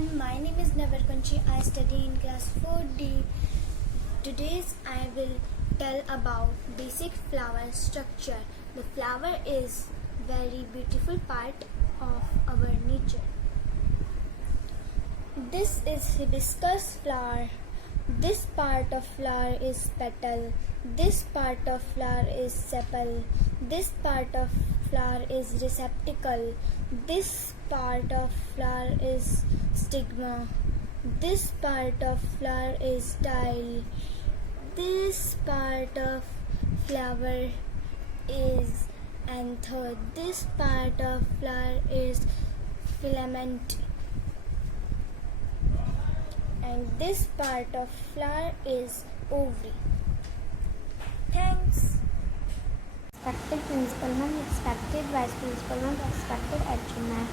everyone, my name is Navarkunchi. I study in class 4D. Today I will tell about basic flower structure. The flower is very beautiful part of our nature. This is hibiscus flower. This part of flower is petal. This part of flower is sepal. This part of flower is receptacle. This part of flower is stigma. This part of flower is style. This part of flower is anther. This part of flower is filament. And this part of flower is ovary. Thanks. Respected principal ma'am, respected vice principal ma'am, respected HM ma'am,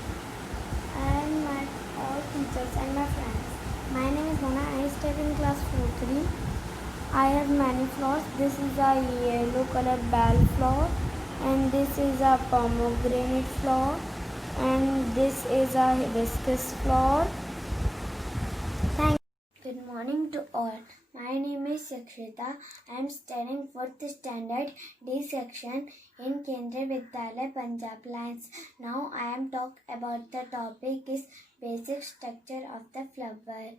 and my all teachers and my friends. My name is Mona. I study in class 4-3. I have many flowers. This is a yellow color bell flower, and this is a pomegranate flower, and this is a hibiscus flower. Good morning to all. My name is Sakshita. I am studying 4th standard dissection in Kendriya Vidyalaya, Punjab Lines. Now I am talk about the topic is basic structure of the flower.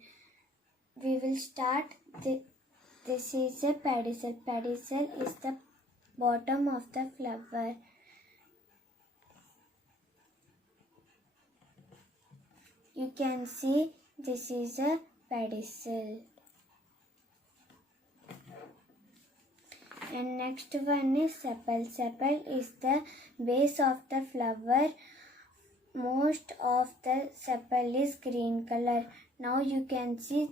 We will start. This is a pedicel. Pedicel is the bottom of the flower. You can see this is a pedicel. And next one is sepal. Sepal is the base of the flower. Most of the sepal is green color. Now you can see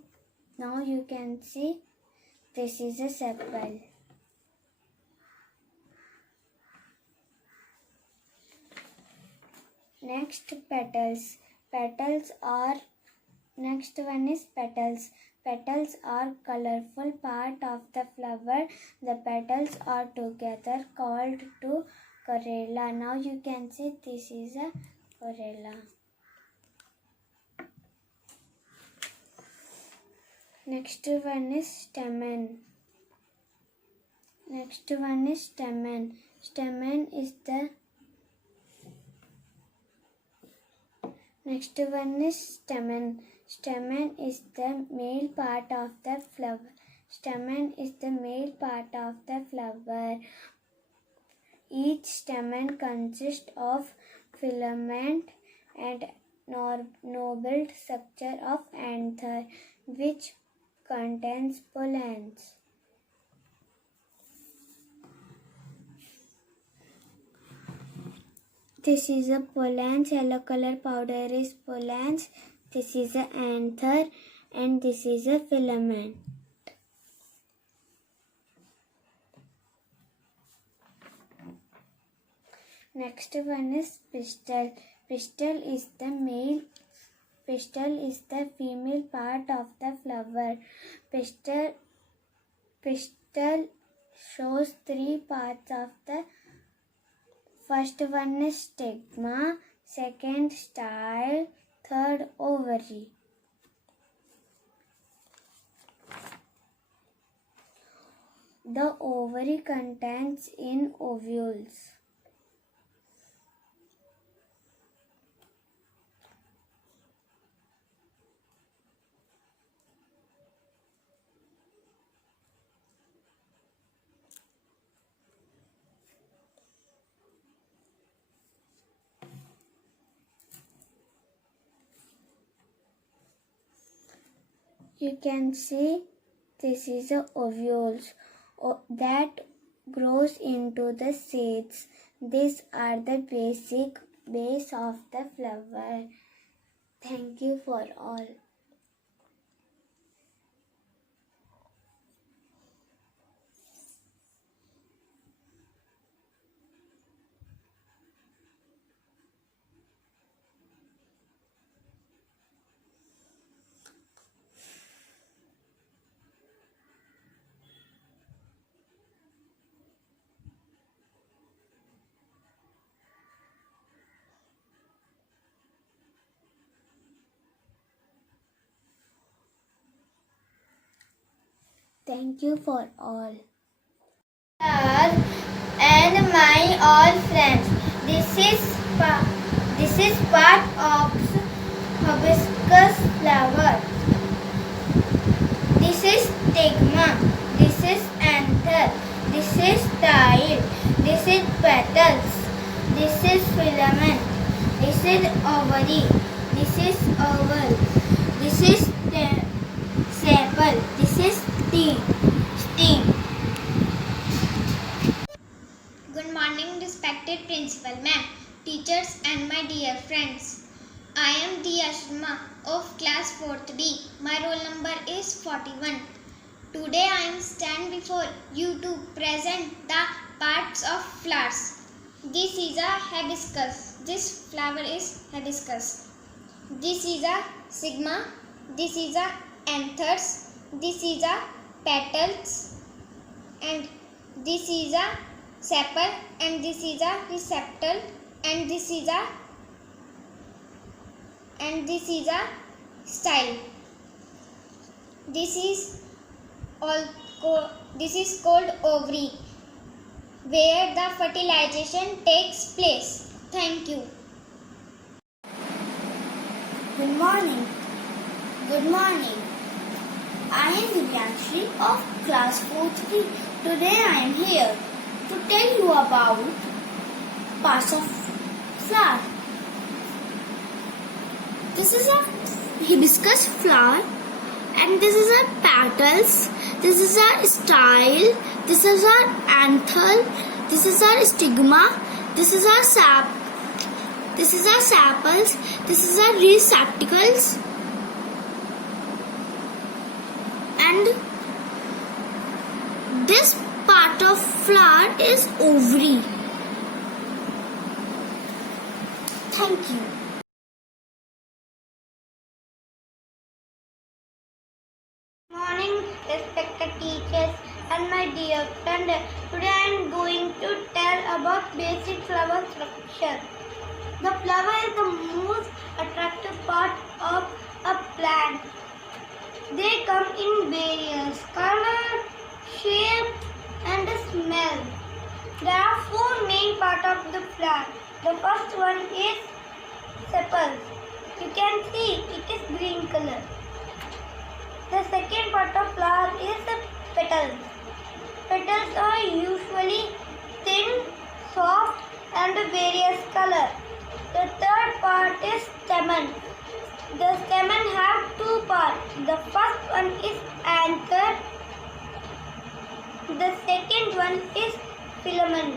this is a sepal. Next petals. Next one is petals. Petals are colorful part of the flower. The petals are together called to corolla. Now you can see this is a corolla. Next one is stamen. Stamen is the Next one is stamen. Stamen is the male part of the flower. Stamen is the male part of the flower. Each stamen consists of filament and noble structure of anther, which contains pollens. This is a pollens. Yellow color powder is pollens. This is a anther, and this is a filament. Next one is pistil. Pistil is the female part of the flower. Pistil shows three parts of the. First one is stigma, second style, third ovary. The ovary contains in ovules. You can see this is a ovules that grows into the seeds. These are the basic base of the flower. Thank you for all. Thank you for all. And my all friends, this is part of hibiscus flower. This is stigma. This is anther. This is style. This is petals. This is filament. This is ovary. This is oval. This is sepal. This is sting. Good morning, respected principal ma'am, teachers and my dear friends. I am Diya Sharma of class 4th D. My roll number is 41. Today I am stand before you to present the parts of flowers. This is a hibiscus. This flower is hibiscus. This is a sigma. This is a anthers. This is a petals. And this is a sepal. And this is a receptacle. And this is a style. This is called ovary, where the fertilization takes place. Thank you. Good morning. Good morning. I am Divyanshi of class 4th. Today I am here to tell you about parts of flower. This is a hibiscus flower and this is a petals, this is a style, this is a anther, this is a stigma, this is a sap, this is a sepals, this is a receptacles, and this part of flower is ovary. Thank you. Morning, respected teachers and my dear friend. Today I am going to tell about basic flower structure. The flower is the most attractive part of a plant. They come in various colors, shapes and smell. There are four main parts of the flower. The first one is sepals. You can see it is green color. The second part of flower is the petals. Petals are usually thin, soft and various color. The third part is stamen. The stamen have two parts. The first one is anther. The second one is filament.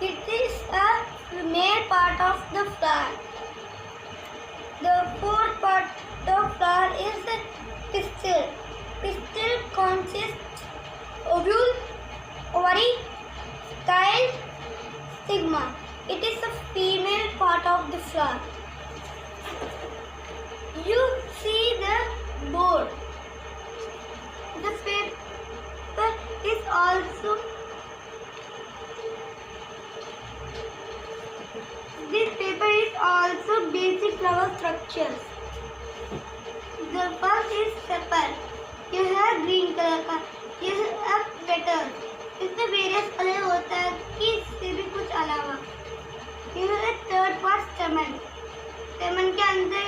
It is a male part of the flower. The fourth part of flower is the pistil. Pistil consists ovule, ovary, style, stigma. It is the female part of the flower. You see the board. The paper is also basic flower structures. The first is sepal. ये है green colour का. ये है petal. इसमें various colour होता है कि इससे भी कुछ अलावा. ये है थर्ड पार्ट स्टेमन. स्टेमन के अंदर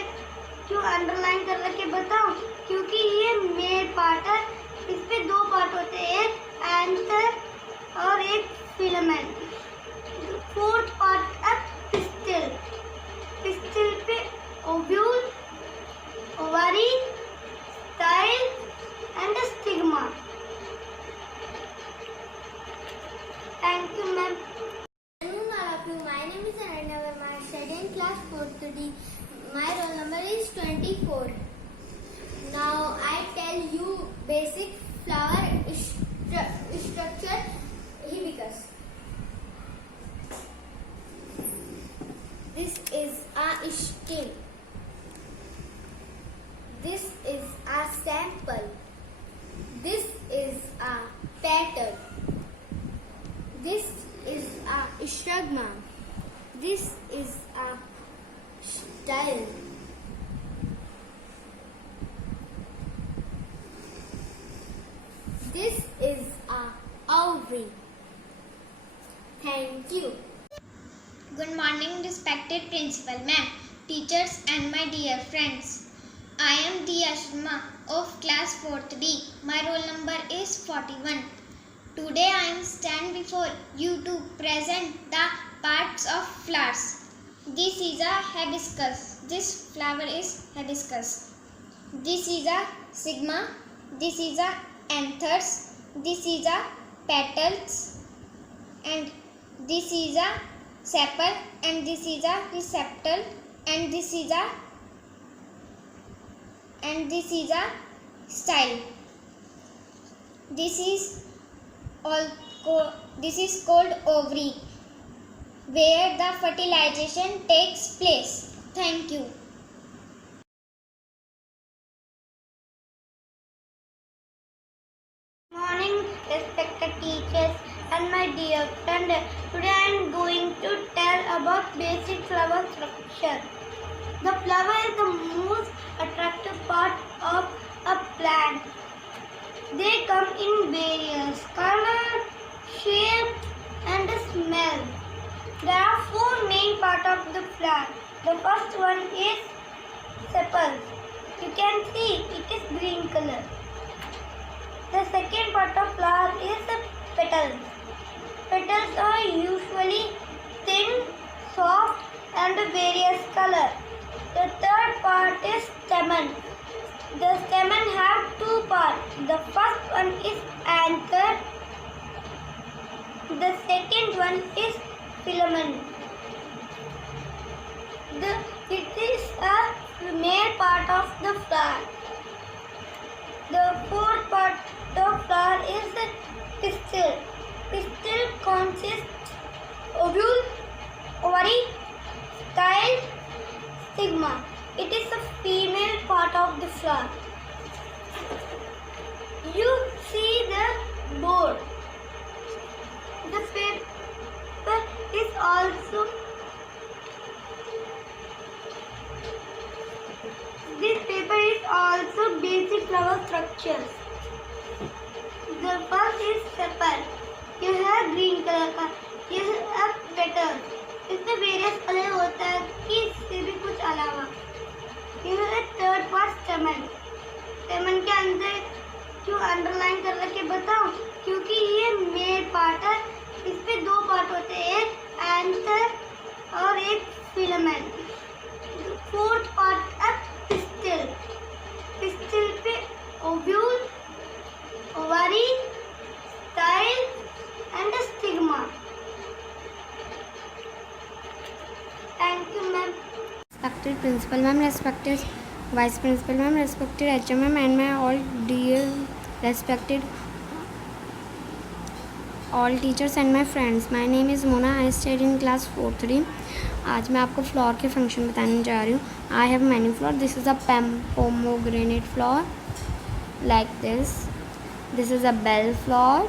क्यों अंडरलाइन कर रखे बताऊं? क्योंकि ये मेल पार्ट है. इसमें दो पार्ट होते हैं, एक एंथर और एक फिलामेंट. फोर्थ पार्ट है पिस्टिल. पिस्टिल पे ovule, ovary, style and stigma. Thank you, ma'am. Good afternoon, all of you. My name is Ananya Verma. I study in class 4th D. My roll number is 24. Now I tell you basic flower structure hibiscus. This is a stem. This is a sample. This is a petal. This is a stigma. This is a style. Thank you. Good morning, respected principal ma'am, teachers and my dear friends. I am Diya Sharma of class 4th D. My roll number is 41. Today I am stand before you to present the parts of flowers. This is a hibiscus. This flower is hibiscus. This is a sigma. This is a anthers. This is a petals. And this is a sepal, and this is a receptacle, and this is a style. This is called ovary, where the fertilization takes place. Thank you. Morning, respected teachers and my dear friend. Today I am going to tell about basic flower structure. The flower is the most attractive part of a plant. They come in various colors, shapes and smell. There are four main parts of the plant. The first one is sepals. You can see it is green color. The second part of flower is petals. Petals are usually thin, soft and various color. The third part is stamen. The stamen have two parts. The first one is anther. The second one is filament. It is a male part of the flower. The fourth part of flower is pistil. Pistil consists ovule, ovary, style, stigma. It is a female part of the flower. You see the board. The paper is also basic flower structures. The first is sepal. ये है green colour का. ये है petal. इसमें various colour होता है कि इससे भी कुछ अलावा. ये है थर्ड पार्ट स्टेमन. स्टेमन के अंदर क्यों अंडरलाइन कर रखे बताऊं? क्योंकि ये मेल पार्ट है. इसमें दो पार्ट होते हैं, एक एंथर और एक फिलामेंट. फोर्थ पार्ट है पिस्टिल. पिस्टिल पे ovule, ovary, style and stigma. Thank you, ma'am. Respected principal ma'am, respected vice principal ma'am, respected HM ma'am, and my all dear respected all teachers and my friends. My name is Mona. I study in class 4-3. आज मैं आपको flower के function बताने जा रही हूँ. I have many flower. This is a pomegranate flower like this. This is a bell flower.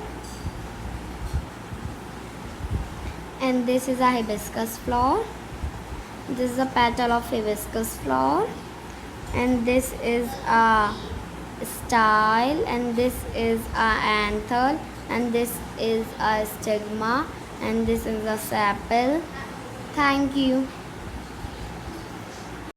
And this is a hibiscus flower. This is a petal of hibiscus flower, and this is a style, and this is a anther, and this is a stigma, and this is a sepal. Thank you.